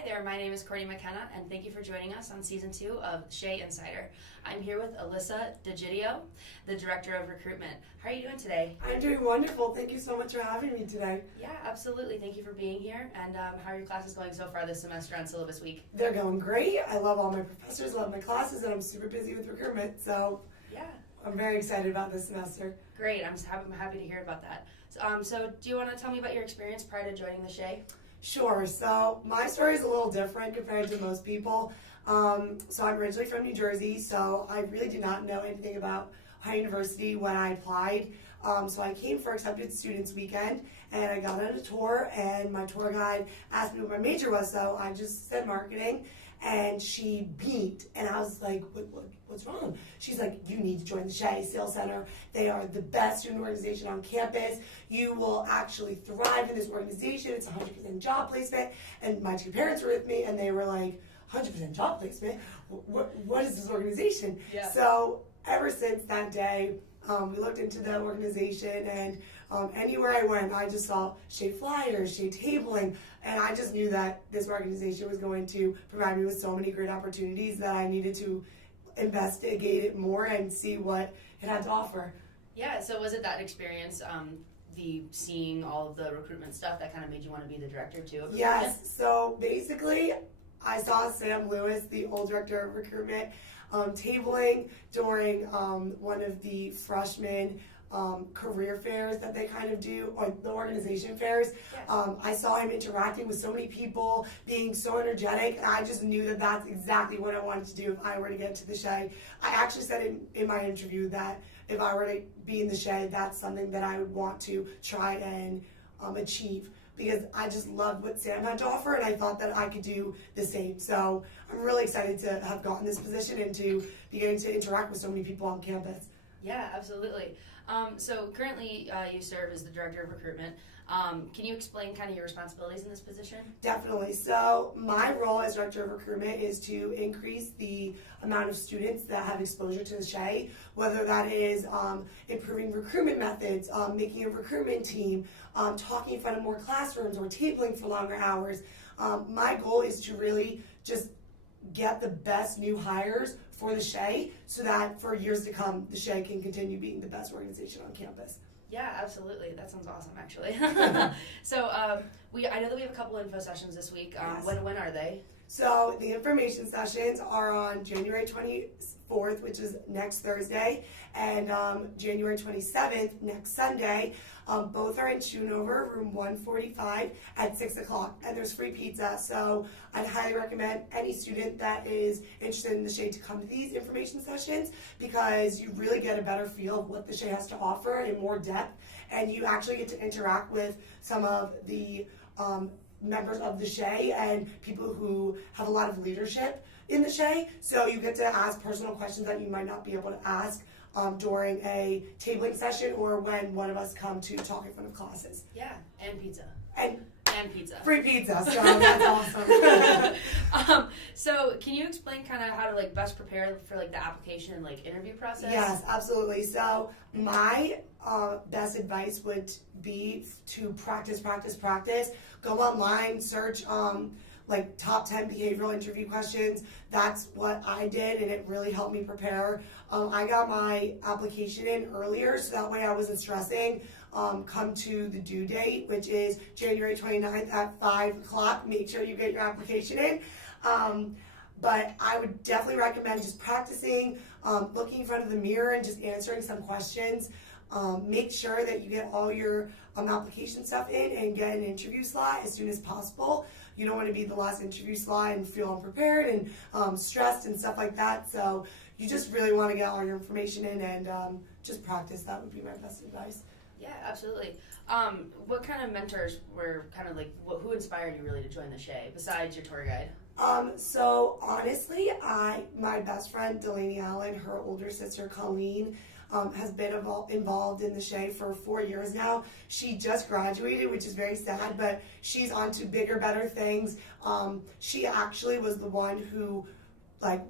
Hi there, my name is Courtney McKenna, and thank you for joining us on Season 2 of Schey Insider. I'm here with Alyssa D'Egidio, the Director of Recruitment. How are you doing today? I'm doing wonderful. Thank you so much for having me today. Yeah, absolutely. Thank you for being here. And how are your classes going so far this semester on syllabus week? They're going great. I love all my professors, love my classes, and I'm super busy with recruitment, so yeah, I'm very excited about this semester. Great. I'm happy to hear about that. So do you want to tell me about your experience prior to joining the Schey? Sure. So my story is a little different compared to most people. So I'm originally from New Jersey, so I really did not know anything about Ohio University when I applied. So I came for Accepted Students Weekend, and I got on a tour, and my tour guide asked me what my major was, so I just said marketing, and she beamed, and I was like, what's wrong? She's like, you need to join the Schey Sales Center. They are the best student organization on campus. You will actually thrive in this organization. It's 100% job placement. And my two parents were with me, and they were like, 100% job placement? What is this organization? Yeah. So ever since that day, we looked into the organization, and anywhere I went, I just saw Schey flyers, Schey tabling, and I just knew that this organization was going to provide me with so many great opportunities that I needed to investigate it more and see what it had to offer. Yeah, so was it that experience, the seeing all of the recruitment stuff that kind of made you want to be the director too? Of Yes, so basically I saw Sam Lewis, the old director of recruitment, tabling during one of the freshman career fairs that they kind of do, or the organization fairs. Yeah. I saw him interacting with so many people, being so energetic, and I just knew that that's exactly what I wanted to do if I were to get to the Schey. I actually said in my interview that if I were to be in the Schey, that's something that I would want to try and achieve, because I just loved what Sam had to offer, and I thought that I could do the same. So I'm really excited to have gotten this position and to be getting to interact with so many people on campus. Yeah, absolutely. So currently you serve as the Director of Recruitment. Can you explain kind of your responsibilities in this position? Definitely. So my role as Director of Recruitment is to increase the amount of students that have exposure to the Schey, whether that is improving recruitment methods, making a recruitment team, talking in front of more classrooms, or tabling for longer hours. My goal is to really just get the best new hires for the Schey, so that for years to come, the Schey can continue being the best organization on campus. Yeah, absolutely. That sounds awesome, actually. So I know that we have a couple info sessions this week. Yes. When are they? So the information sessions are on January 24th, which is next Thursday, and January 27th, next Sunday. Both are in Schoonover, room 145 at 6 o'clock, and there's free pizza. So I'd highly recommend any student that is interested in the Schey to come to these information sessions, because you really get a better feel of what the Schey has to offer in more depth, and you actually get to interact with some of the members of the Schey and people who have a lot of leadership in the Schey. So you get to ask personal questions that you might not be able to ask during a tabling session, or when one of us come to talk in front of classes. Yeah, and pizza. And Pizza. free pizza, so that's awesome. So can you explain kind of how to best prepare for the application and interview process? Yes, absolutely. So my best advice would be to practice. Go online, search top 10 behavioral interview questions. That's what I did, and it really helped me prepare. I got my application in earlier, so that way I wasn't stressing. Come to the due date, which is January 29th at 5 o'clock. Make sure you get your application in. But I would definitely recommend just practicing, looking in front of the mirror and just answering some questions. Make sure that you get all your application stuff in and get an interview slot as soon as possible. You don't want to be the last interview slot and feel unprepared and stressed and stuff like that. So you just really want to get all your information in and just practice. That would be my best advice. Yeah, absolutely. What kind of mentors were who inspired you really to join the Schey besides your tour guide? So honestly, my best friend Delaney Allen, her older sister Colleen, has been involved in the Schey for 4 years now. She just graduated, which is very sad, but she's on to bigger, better things. She actually was the one who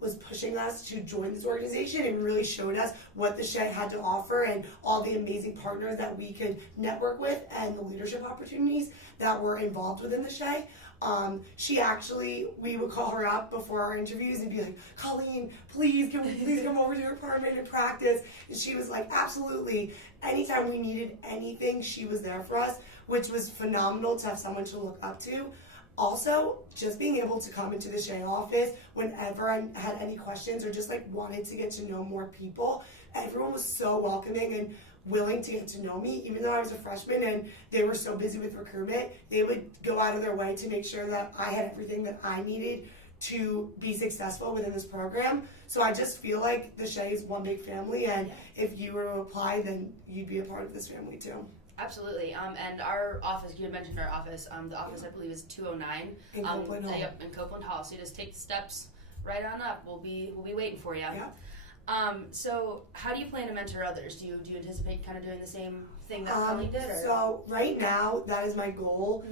was pushing us to join this organization and really showed us what the Schey had to offer and all the amazing partners that we could network with and the leadership opportunities that were involved within the Schey. We would call her up before our interviews and be like, Colleen, please come over to your apartment and practice. And she was like, absolutely. Anytime we needed anything, she was there for us, which was phenomenal to have someone to look up to. Also, just being able to come into the Schey office whenever I had any questions or just like wanted to get to know more people, everyone was so welcoming and willing to get to know me. Even though I was a freshman and they were so busy with recruitment, they would go out of their way to make sure that I had everything that I needed to be successful within this program. So I just feel like the Schey is one big family, and if you were to apply, then you'd be a part of this family too. Absolutely. And our office, you had mentioned our office, the office I believe is 209. In Copeland Hall. Yep, in Copeland Hall. So you just take the steps right on up. We'll be waiting for you. Yeah. So how do you plan to mentor others? Do you anticipate kind of doing the same thing that Colleen did? Or? So right now, that is my goal.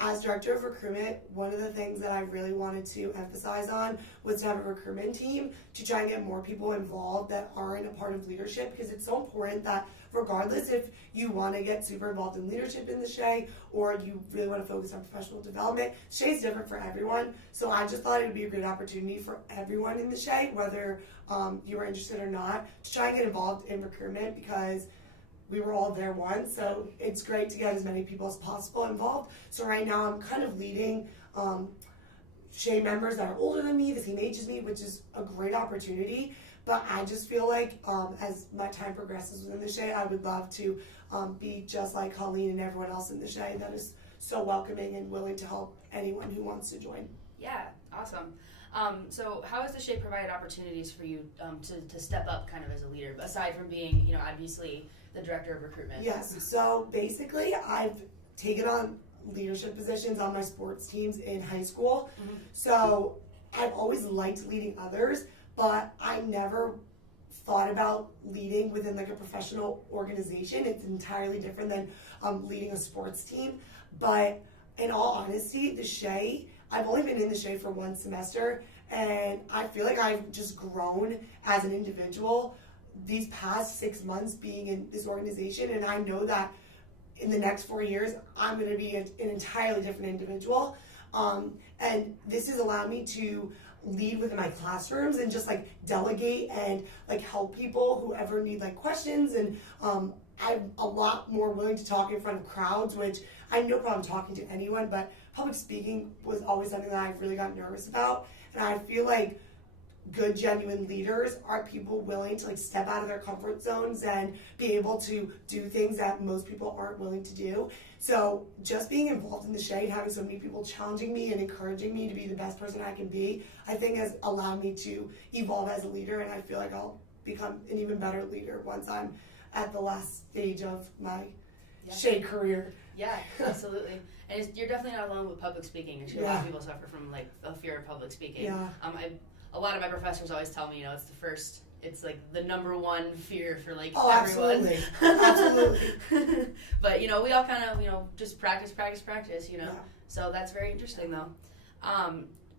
As director of recruitment, one of the things that I really wanted to emphasize on was to have a recruitment team to try and get more people involved that aren't a part of leadership, because it's so important that regardless if you want to get super involved in leadership in the Schey or you really want to focus on professional development, Schey is different for everyone. So I just thought it would be a great opportunity for everyone in the Schey, whether you were interested or not, to try and get involved in recruitment, because we were all there once. So it's great to get as many people as possible involved. So right now I'm kind of leading Schey members that are older than me, the same age as me, which is a great opportunity. But I just feel like as my time progresses within the Schey, I would love to be just like Colleen and everyone else in the Schey that is so welcoming and willing to help anyone who wants to join. Yeah, awesome. So how has the Schey provided opportunities for you to step up kind of as a leader, aside from being, obviously the director of recruitment? Yes, so basically I've taken on leadership positions on my sports teams in high school. So I've always liked leading others, but I never thought about leading within like a professional organization. It's entirely different than leading a sports team. But in all honesty, the Schey, I've only been in the Schey for one semester, and I feel like I've just grown as an individual these past 6 months being in this organization, and I know that in the next 4 years, I'm going to be an entirely different individual. And this has allowed me to lead within my classrooms and just like delegate and like help people who ever need like questions. And I'm a lot more willing to talk in front of crowds, which I have no problem talking to anyone, but public speaking was always something that I really got nervous about. And I feel like good, genuine leaders are people willing to like step out of their comfort zones and be able to do things that most people aren't willing to do. So just being involved in the Schey and having so many people challenging me and encouraging me to be the best person I can be, I think has allowed me to evolve as a leader, and I feel like I'll become an even better leader once I'm at the last stage of my Schey career. Yeah, absolutely. And you're definitely not alone with public speaking. Actually, a lot of people suffer from like a fear of public speaking. Yeah. A lot of my professors always tell me, it's like the number one fear for like everyone. Absolutely. But we all kind of just practice. Yeah. So that's very interesting though.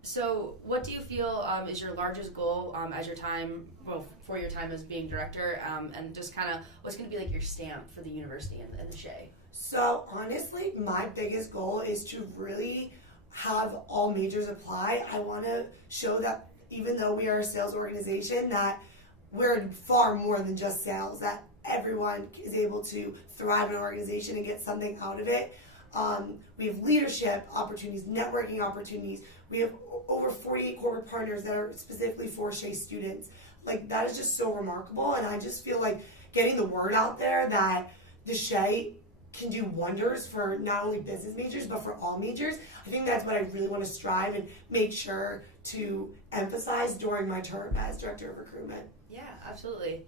So what do you feel is your largest goal as your time, for your time as being director, and just kind of what's going to be like your stamp for the university and the Schey? So honestly, my biggest goal is to really have all majors apply. I want to show that even though we are a sales organization, that we're far more than just sales, that everyone is able to thrive in an organization and get something out of it. We have leadership opportunities, networking opportunities. We have over 48 corporate partners that are specifically for Schey students. Like, that is just so remarkable, and I just feel like getting the word out there that the Schey can do wonders for not only business majors, but for all majors. I think that's what I really want to strive and make sure to emphasize during my term as director of recruitment. Yeah, absolutely.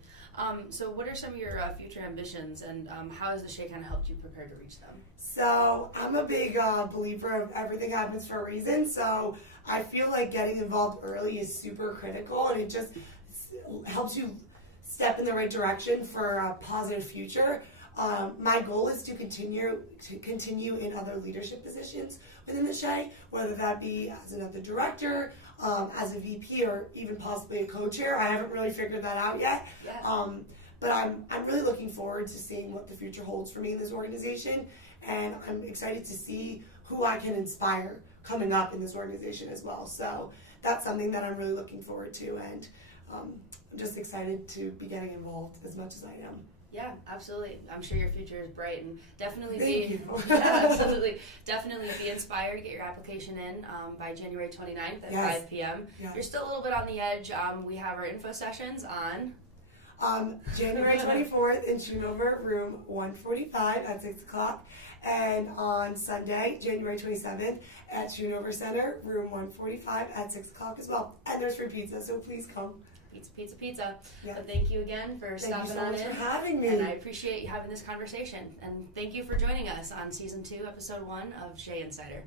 So what are some of your future ambitions, and how has the Schey kind of helped you prepare to reach them? So I'm a big believer of everything happens for a reason. So I feel like getting involved early is super critical, and it just helps you step in the right direction for a positive future. My goal is to continue in other leadership positions within the Schey, whether that be as another director, as a VP, or even possibly a co-chair. I haven't really figured that out yet. Yeah. But I'm really looking forward to seeing what the future holds for me in this organization, and I'm excited to see who I can inspire coming up in this organization as well. So that's something that I'm really looking forward to, and I'm just excited to be getting involved as much as I am. Yeah, absolutely. I'm sure your future is bright, and definitely Thank you. Yeah, absolutely. Definitely be inspired. Get your application in by January 29th at 5 p.m. Yes. You're still a little bit on the edge. We have our info sessions on January 24th in Schoonover, room 145 at 6 o'clock. And on Sunday, January 27th at Schoonover Center, room 145 at 6 o'clock as well. And there's free pizza, so please come. Pizza, pizza, pizza. Yeah. But thank you again for stopping on in. Thank you so much for having me. And I appreciate you having this conversation. And thank you for joining us on Season 2, Episode 1 of Schey Insider.